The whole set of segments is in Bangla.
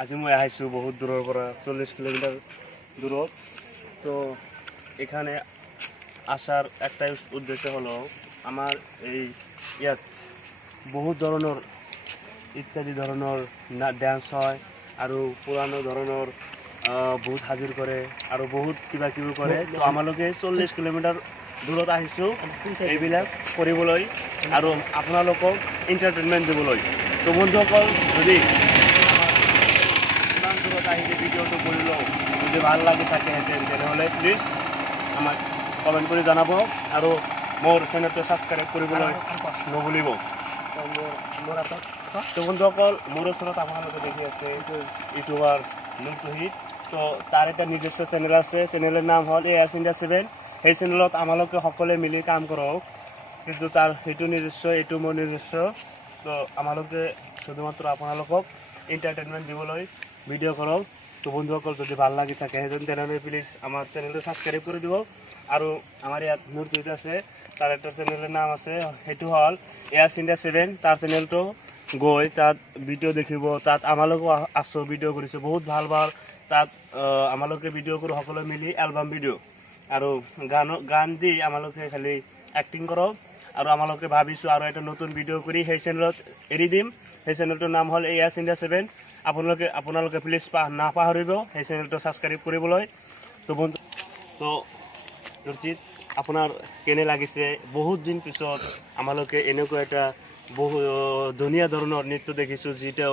আজি মই আহিছোঁ বহুত দূৰৰ পৰা 40 কিলোমিটাৰ দূৰত। তো এখানে আসার একটাই উদ্দেশ্য হলো আমার এই ইয়াত বহুত ধরনের ইত্যাদি ধরনের ডান্স হয় আর পুরানো ধরনের বহুত হাজির করে আর বহুত কিবা কিবি করে। তো আমালোকে 40 কিলোমিটার দূৰত আহিছোঁ এইবিলাক কৰিবলৈ আৰু আপোনালোকক এণ্টাৰটেইনমেণ্ট দিবলৈ। তো বন্ধুসকল, যদি ইমান দূৰত আহি ভিডিঅ'টো কৰিলেও যদি ভাল লাগি থাকেহেঁতেন তেনেহ'লে প্লিজ আমাক কমেণ্ট কৰি জনাব আৰু মোৰ চেনেলটো ছাবস্ক্ৰাইব কৰিবলৈ নভুলিব। তো বন্ধুসকল, মোৰ ওচৰত আপোনালোকে দেখি আছে ইউটিউবাৰ নুৰতহিদ। তো তাৰ এটা নিজস্ব চেনেল আছে, চেনেলৰ নাম হ'ল AS India 7। সেই চেনেলত আমালোকে সকলোৱে মিলি কাম কৰোঁ, কিন্তু তাৰ সেইটো নিজস্ব, এইটো মোৰ নিজস্ব। তো আমালোকে শুধুমাত্ৰ আপোনালোকক এণ্টাৰটেইনমেণ্ট দিবলৈ ভিডিঅ' কৰোঁ। তো বন্ধুসকল, যদি ভাল লাগি থাকে তেনেহ'লে প্লিজ আমাৰ চেনেলটো ছাবস্ক্ৰাইব কৰি দিব। আৰু আমাৰ ইয়াত নুৰতহিদ আছে, তাৰ এটা চেনেলৰ নাম আছে, সেইটো হ'ল AS India 7। তাৰ চেনেলটো গৈ তাত ভিডিঅ' দেখিব। তাত আমালোকেও আছোঁ, ভিডিঅ' কৰিছোঁ বহুত ভাল ভাল। তাত আমালোকে ভিডিঅ' কৰোঁ সকলোৱে মিলি, এলবাম ভিডিঅ' আৰু গান দি আমালোকে খালি এক্টিং কৰোঁ। আৰু আমালোকে ভাবিছোঁ আৰু এটা নতুন ভিডিঅ' কৰি সেই চেনেলত এৰি দিম। সেই চেনেলটোৰ নাম হ'ল AS India 7। আপোনালোকে প্লিজ নাপাহৰিব সেই চেনেলটো ছাবস্ক্ৰাইব কৰিবলৈ। তো বন্ধু, তো নুৰতহিদ, আপোনাৰ কেনে লাগিছে? বহুত দিন পিছত আমালোকে এনেকুৱা এটা ধুনীয়া ধৰণৰ নৃত্য দেখিছোঁ, যিটো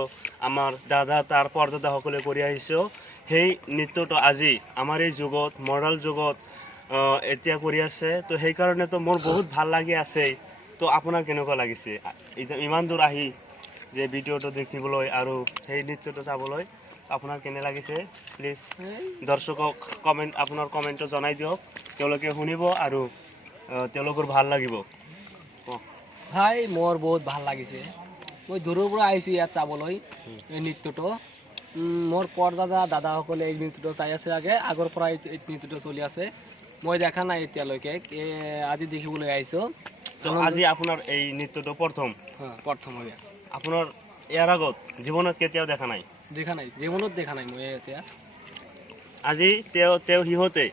আমাৰ দাদা তাৰ পৰদাদাসকলে কৰি আহিছোঁ। সেই নৃত্যটো আজি আমাৰ এই যুগত, মডাৰ্ণ যুগত এতিয়া কৰি আছে। তো সেইকাৰণেতো মোৰ বহুত ভাল লাগি আছে। তো আপোনাৰ কেনেকুৱা লাগিছে ইমান দূৰ আহি যে ভিডিঅ'টো দেখিবলৈ আৰু সেই নৃত্যটো চাবলৈ? আপোনাৰ কেনে লাগিছে প্লিজ দৰ্শকক আপোনাৰ কমেণ্টটো জনাই দিয়ক। তেওঁলোকে শুনিব আৰু তেওঁলোকৰ ভাল লাগিব। ভাই, মোৰ বহুত ভাল লাগিছে। মই দূৰৰ পৰা আহিছোঁ ইয়াত চাবলৈ এই নৃত্যটো। মোৰ দাদাসকলে এই নৃত্যটো চাই আছে, আগৰ পৰা এই নৃত্যটো চলি আছে। মই দেখা নাই এতিয়ালৈকে, আজি দেখিবলৈ আহিছোঁ। তো আজি আপোনাৰ এই নৃত্যটো প্ৰথম হৈ আছে। আপোনাৰ ইয়াৰ আগত জীৱনত কেতিয়াও দেখা নাই? জীৱনত দেখা নাই মই এতিয়া। আজি সিহঁতে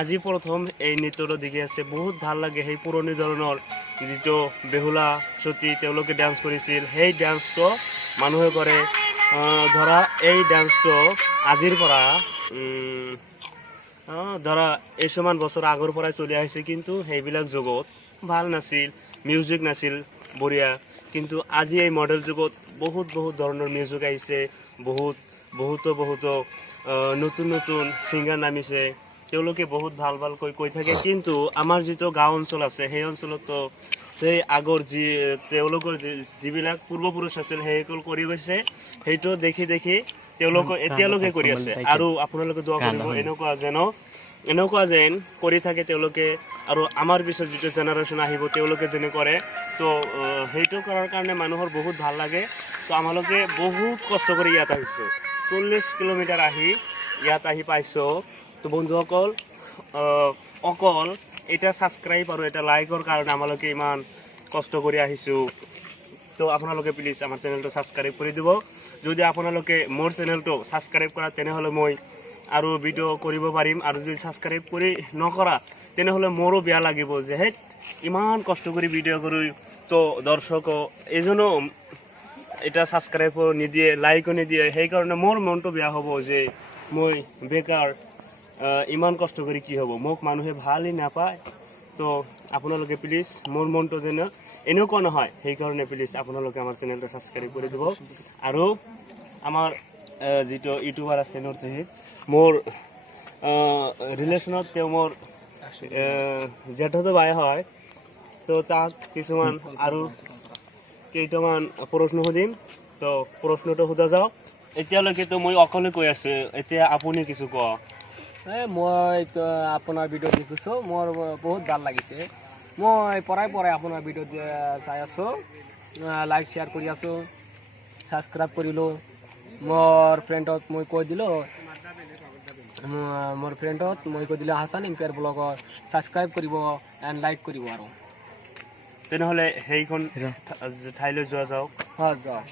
আজি প্ৰথম এই নৃত্যটো দেখি আছে। বহুত ভাল লাগে। সেই পুৰণি ধৰণৰ যিটো বেহুলা সতী তেওঁলোকে ডান্স কৰিছিল, সেই ডান্সটো মানুহে কৰে। ধৰা এই ডান্সটো আজিৰ পৰা ধৰা কিছুমান বছৰ আগৰ পৰাই চলি আহিছে, কিন্তু সেইবিলাক যুগত ভাল নাছিল, মিউজিক নাছিল বঢ়িয়া। কিন্তু আজি এই মডেল যুগত বহুত ধৰণৰ মিউজিক আহিছে, বহুতো নতুন নতুন ছিংগাৰ নামিছে। তেওঁলোকে বহুত ভালকৈ কৈ থাকে। কিন্তু আমাৰ যিটো গাঁও অঞ্চল আছে, সেই অঞ্চলতো সেই আগৰ তেওঁলোকৰ যিবিলাক পূৰ্বপুৰুষ আছিল সেইসকল কৰি গৈছে। সেইটো দেখি তেওঁলোকে এতিয়ালৈকে কৰি আছে। আৰু আপোনালোকে দোৱা কৰিব এনেকুৱা যেন কৰি থাকে তেওঁলোকে, আৰু আমাৰ পিছত যিটো জেনেৰেশ্যন আহিব তেওঁলোকে যেনে কৰে। তো সেইটো কৰাৰ কাৰণে মানুহৰ বহুত ভাল লাগে। তো আমালোকে বহুত কষ্ট কৰি ইয়াত আহিছোঁ, 40 কিলোমিটাৰ ইয়াত আহি পাইছোঁ। তো বন্ধুসকল, অকল এটা ছাবস্ক্ৰাইব আৰু এটা লাইকৰ কাৰণে আমালোকে ইমান কষ্ট কৰি আহিছোঁ। তো আপোনালোকে প্লিজ আমাৰ চেনেলটো ছাবস্ক্ৰাইব কৰি দিব। যদি আপোনালোকে মোৰ চেনেলটো ছাবস্ক্ৰাইব কৰা তেনেহ'লে মই আৰু ভিডিঅ' কৰিব পাৰিম। আৰু যদি ছাবস্ক্ৰাইব কৰি নকৰা তেনেহ'লে মোৰো বেয়া লাগিব যে ইমান কষ্ট কৰি ভিডিঅ' কৰি তো দৰ্শক এজনো এটা ছাবস্ক্ৰাইবো নিদিয়ে, লাইকো নিদিয়ে। সেইকাৰণে মোৰ মনটো বেয়া হ'ব যে মই বেকাৰ ইমান কষ্ট কৰি কি হ'ব, মোক মানুহে ভালেই নাপায়। তো আপোনালোকে প্লিজ মোৰ মনটো যেন এনেকুৱা নহয় সেইকাৰণে প্লিজ আপোনালোকে আমাৰ চেনেলটো ছাবস্ক্ৰাইব কৰি দিব আৰু আমাৰ যিটো ইউটিউবাৰ আছে নুৰতহিদ মোৰ ৰিলেশ্যনত তেওঁ মোৰ জেঠতো বাই হয় তো তাক কিছুমান আৰু কেইটামান প্ৰশ্ন সুধিম তো প্ৰশ্নটো সোধা যাওক এতিয়ালৈকেতো মই অকলে কৈ আছো এতিয়া আপুনি কিছু কওক মই আপোনাৰ ভিডিঅ' দেখিছোঁ মোৰ বহুত ভাল লাগিছে মই পৰাই আপোনাৰ ভিডিঅ' চাই আছোঁ লাইক শ্বেয়াৰ কৰি আছোঁ ছাবস্ক্ৰাইব কৰিলোঁ মোৰ ফ্ৰেণ্ডক মই কৈ দিলোঁ হাছান এম্পায়াৰ ব্লগৰ ছাবস্ক্ৰাইব কৰিব এণ্ড লাইক কৰিব আৰু তেনেহ'লে সেইখন ঠাইলৈ যোৱা যাওক হয় যাওক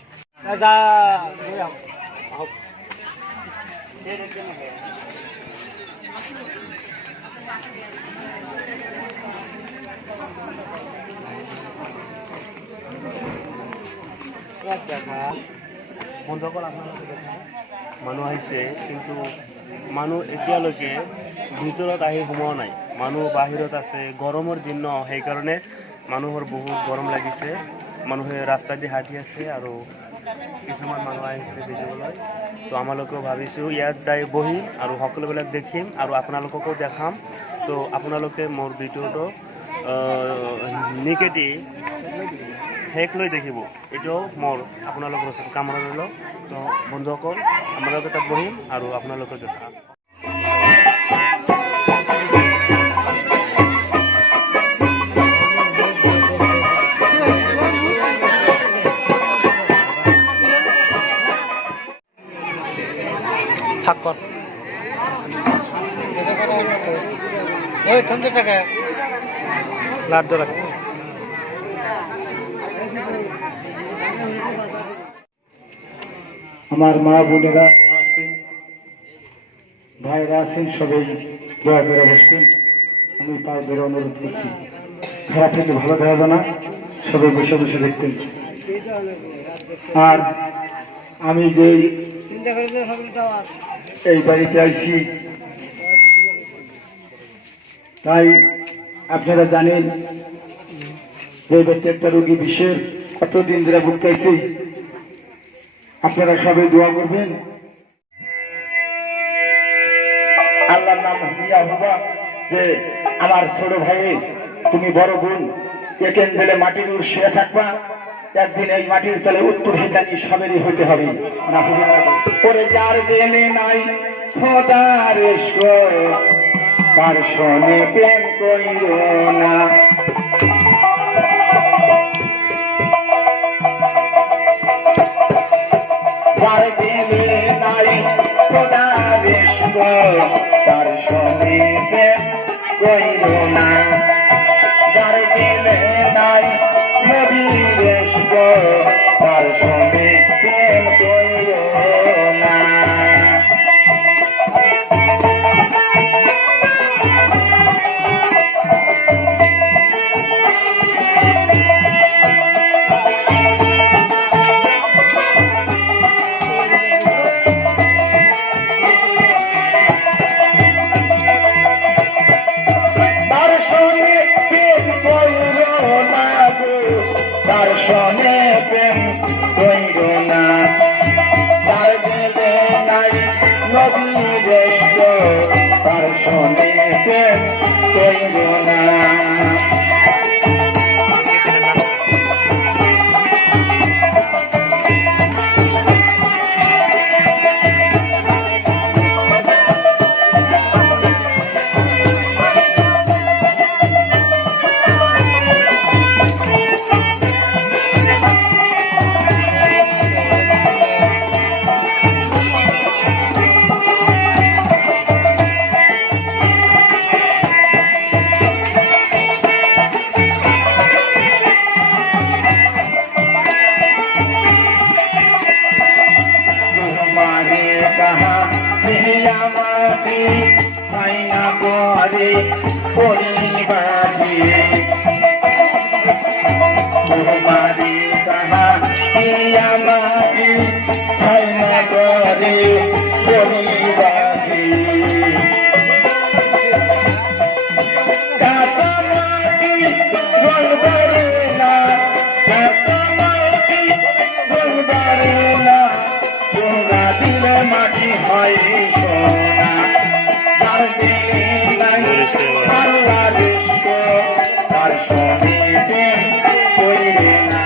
বন্ধুসকল আপোনালোকে দেখা মানুহ আহিছে কিন্তু মানুহ এতিয়ালৈকে ভিতৰত আহি সোমোৱা নাই মানুহ বাহিৰত আছে গৰমৰ দিন ন সেইকাৰণে মানুহৰ বহুত গৰম লাগিছে মানুহে ৰাস্তা দি হাঁটি আছে আৰু কিছুমান মানুহ আহিছে দেখিবলৈ তো আমালোকেও ভাবিছোঁ ইয়াত যাই বহিম আৰু সকলোবিলাক দেখিম আৰু আপোনালোককো দেখাম তো আপোনালোকে মোৰ ভিডিঅ'টো নিগেটি শেষ লৈ দেখিব এইটো মোৰ আপোনালোকৰ ওচৰত কামনা ৰইল তো বন্ধুসকল আমালোকে তাত বহিম আৰু আপোনালোকে দেখাম থাকত ঠান্ডা থাকে লাড্ডু রাখে আমার মা বোনেরা আছেন ভাইরা আছেন সবাই দয়া করে বসবেন আমি তার ধরে অনুরোধ করছি খারাপ থেকে ভালো দেওয়া যায় না সবাই বসে বসে দেখতেন আর আমি যে এই বাড়িতে আইছি তাই আপনারা জানেন যে ব্যক্তি একটা রোগী বিশ্বের কতদিন ধরে ভুগতেছে আপনারা সবাই দোয়া করবেন আল্লাহর নাম ইয়াহুবা যে আমার ছোট ভাই তুমি বড় বোন একেন দিলে মাটির উপর শুয়ে থাকবা একদিন এই মাটির তলে উত্তর হিতানি সবেরই হইতে হবে না পরে যার দেনে নাই খোদার তার সনে প্রেম করিও না যার দেনে নাই খোদার তার সনে প্রেম করিও না যার দেনে নাই নবীর তার সনে প্রেম করিও না বাংলাদেশ আর সঙ্গীতে কইরে না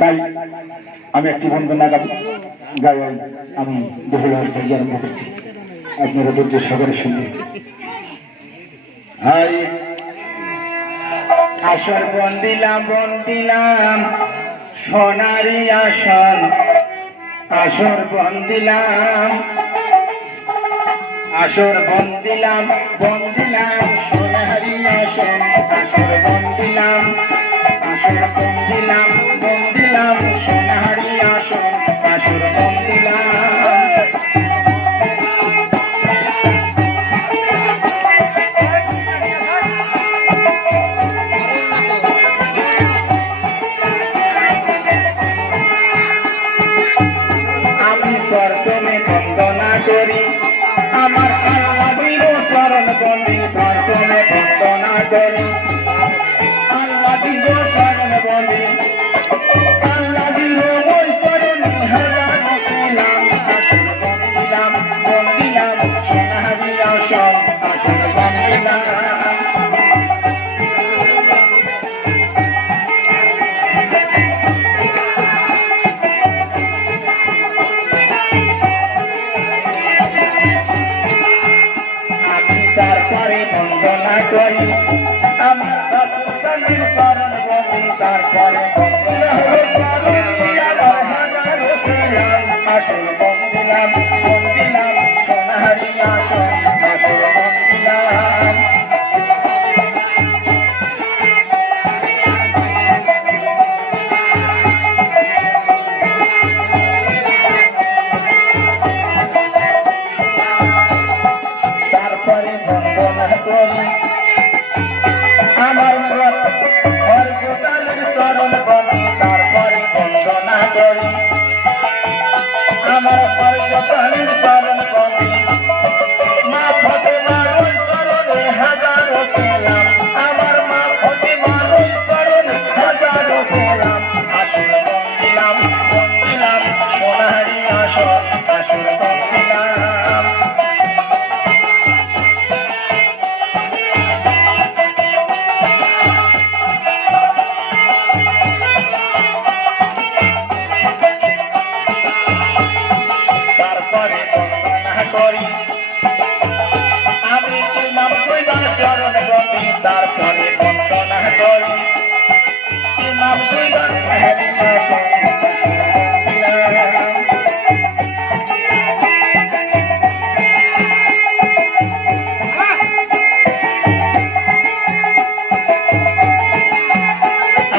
তাই আমি একটি বন্দনা গাই আমি বহুল আরম্ভ করছি আপনারা ধৈর্য সহকারে শুনবেন। হাই আসর বন্দিলাম সোনারি আসন আসর বন্দিলাম সোনারি আসন আসর বন্দিলাম সোনারি আসন আসর বন্দিলাম আমি প্রথমে বন্দনা করি আমার আল্লাহর চরণ বন্দি প্রথমে বন্দনা করি আল্লাহর চরণ বন্দি আল্লাহর ওই চরণে হাজার ছিলাম আসর বন্দিলাম সোনারি আসন আসর বন্দিলাম তারপরে বন্দনা করি আমার সৎসঙ্গের চরণ বন্দি তারপরে আসল বন্দিলাম সোনারি আসন আসল বন্দিলাম তারপরে বন্দনা করি আমার হরগোপালের চরণ বন্দি তারপরে বন্দনা করি আমার হরগোপালের চরণ বন্দি মা ফতেমার ওই চরণে হাজারো পেলাম আমার মা ফতেমার ওই চরণে হাজারো পেলাম আসল বন্দিলাম সোনারি আসন আসল বন্দিলাম তারপরে বন্দনা করি আমি ইমাম দুইবার চরণ বন্দি তারপরে বন্দনা করি ইমাম দুইবার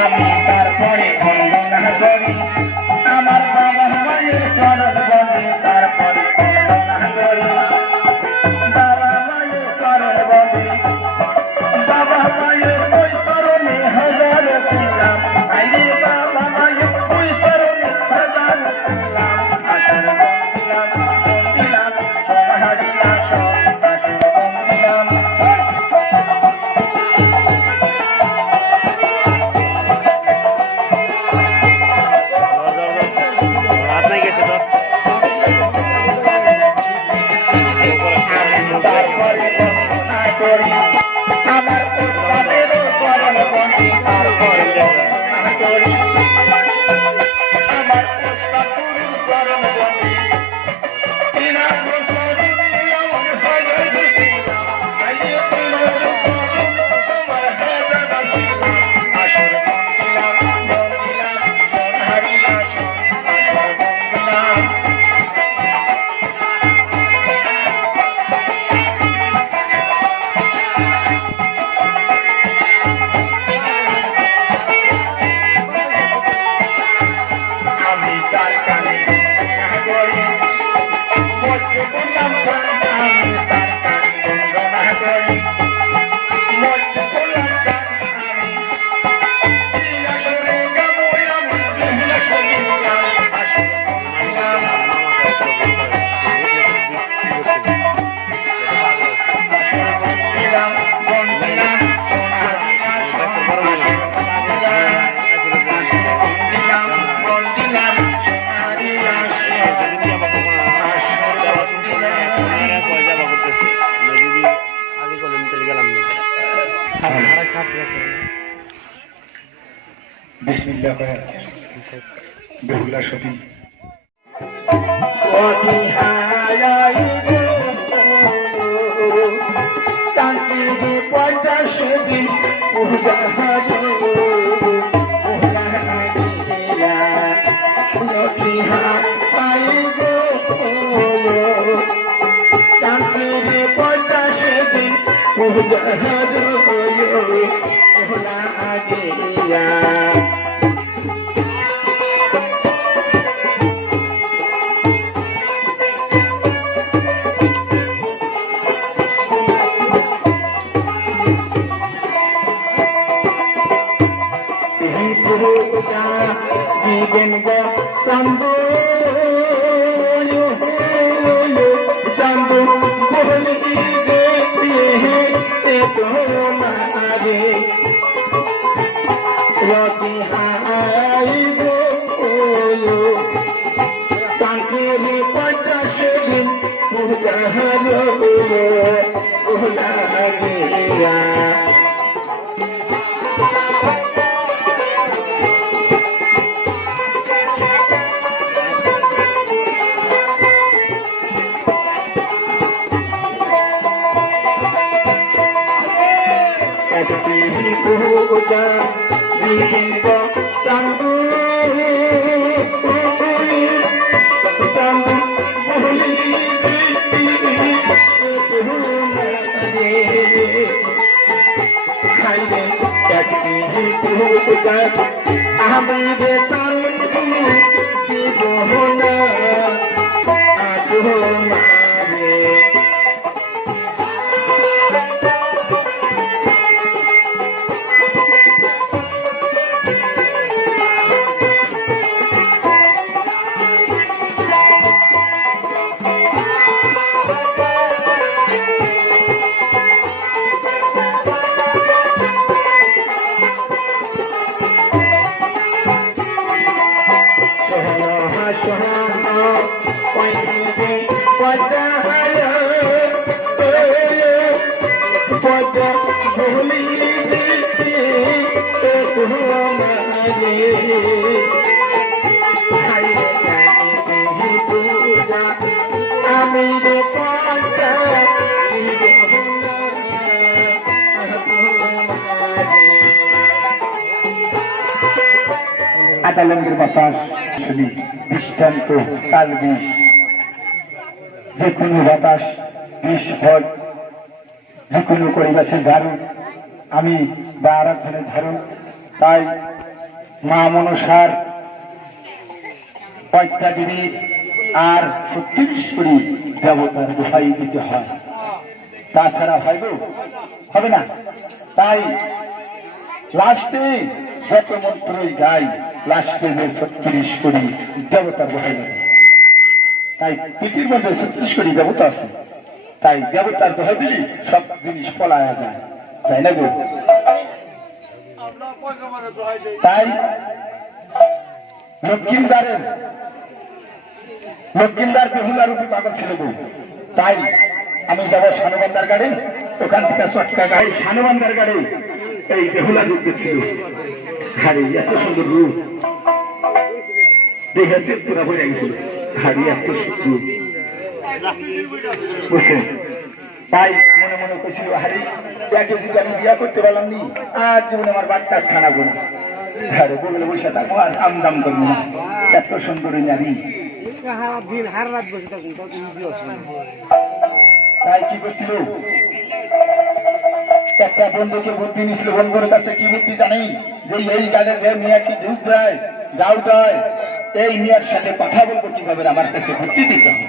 আমি তারপরে বন্দনা করি আমার বাবা মায়ের চরণ বন্দি তারপরে বন্দনা করি বাবা মায়ের চরণ বন্দি বাবা মায়ের ওই চরণে হাজার ছিলাম আইরে বাবা মায়ের ওই চরণে হাজার ছিলাম আসল বন্দিলাম সোনারি আসন আসল বন্দিলাম রাত নাই গেছে তো তারপরে বন্দনা করি আমার উস্তাদের চরণ বন্দি তারপরে বন্দনা করি আমার উস্তাদের চরণ বন্দি তিনার চরণ এমন হাজার ছিলাম আইয়ে তিনার চরণ তোমার হাজার ছিলাম আসর বন্দিলাম সোনারি আসন আসর বন্দিলাম আমি তার কানে বন্দনা করি মধ্যে বললাম আমি তার কানে বন্দনা করি মধ্যে বললাম আমি বিসমিল্লাহ বেহুলা সতী আটালঙ্গের বাতাস শুনি দৃষ্টান্ত কাল বিষ যে কোনো বাতাস বিষ হয় যে কোনো পরিবেশে ঝাড়ু আমি বা আর একজনের ঝাড়ু তাই মা মনসার কয়েকটা দিবি আর 36 কোটি দেবতার দোহাই দিতে হয়, তাছাড়া হবে না। তাই লাস্টে যত মন্ত্রই গাই লাস্টে যে 36 কোটি দেবতার দোহাই দেবে। তাই পৃথিবীর মধ্যে 36 কোটি দেবতা আছে, তাই দেবতার দোহাই দিলি সব জিনিস পলায়া যায়, তাই না গো? তাই লক্ষ্মীদার বেহুলা রূপী পাগল ছিল গো। তাই আমি যাবো শানবান্দার গাড়ি, ওখান থেকে চটকা গাড়ি শানবান্দার গাড়ি এই বেহুলা রূপ ছিল হাড়ি, এত সুন্দর রূপ দেখে পুরা হয়ে গেছিল হাড়ি, এত সুন্দর বুঝছেন। তাই মনে মনে করছিল হাড়ি একে যদি আমি বিয়া করতে পারলাম নি আর জীবনে আমার বাচ্চা খানা গোনা ধারে বগলে বসে থাকবো আর দাম দাম করবো না, এত সুন্দর নারী। তাই কি করছিল একটা বন্ধুকে বুদ্ধি নিছিল, বন্ধুর কাছে কি বুদ্ধি জানি যে এই গানের যে মেয়েটি ঢুক যায় যাও যায় এই মেয়ের সাথে কথা বলবো কিভাবে, আমার কাছে বুদ্ধি দিতে হবে।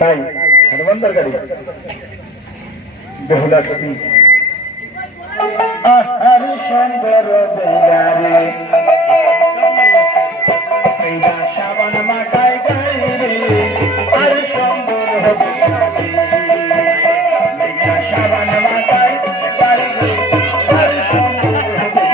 তাই হনুমানদার গাড়ি বেহুলা ছবি আহারি সুন্দর বেলারে এইটা শ্রাবণ মাথায় গায়ে রে আর সুন্দর হবে এইটা শ্রাবণ মাথায় গায়ে রে আর সুন্দর হবে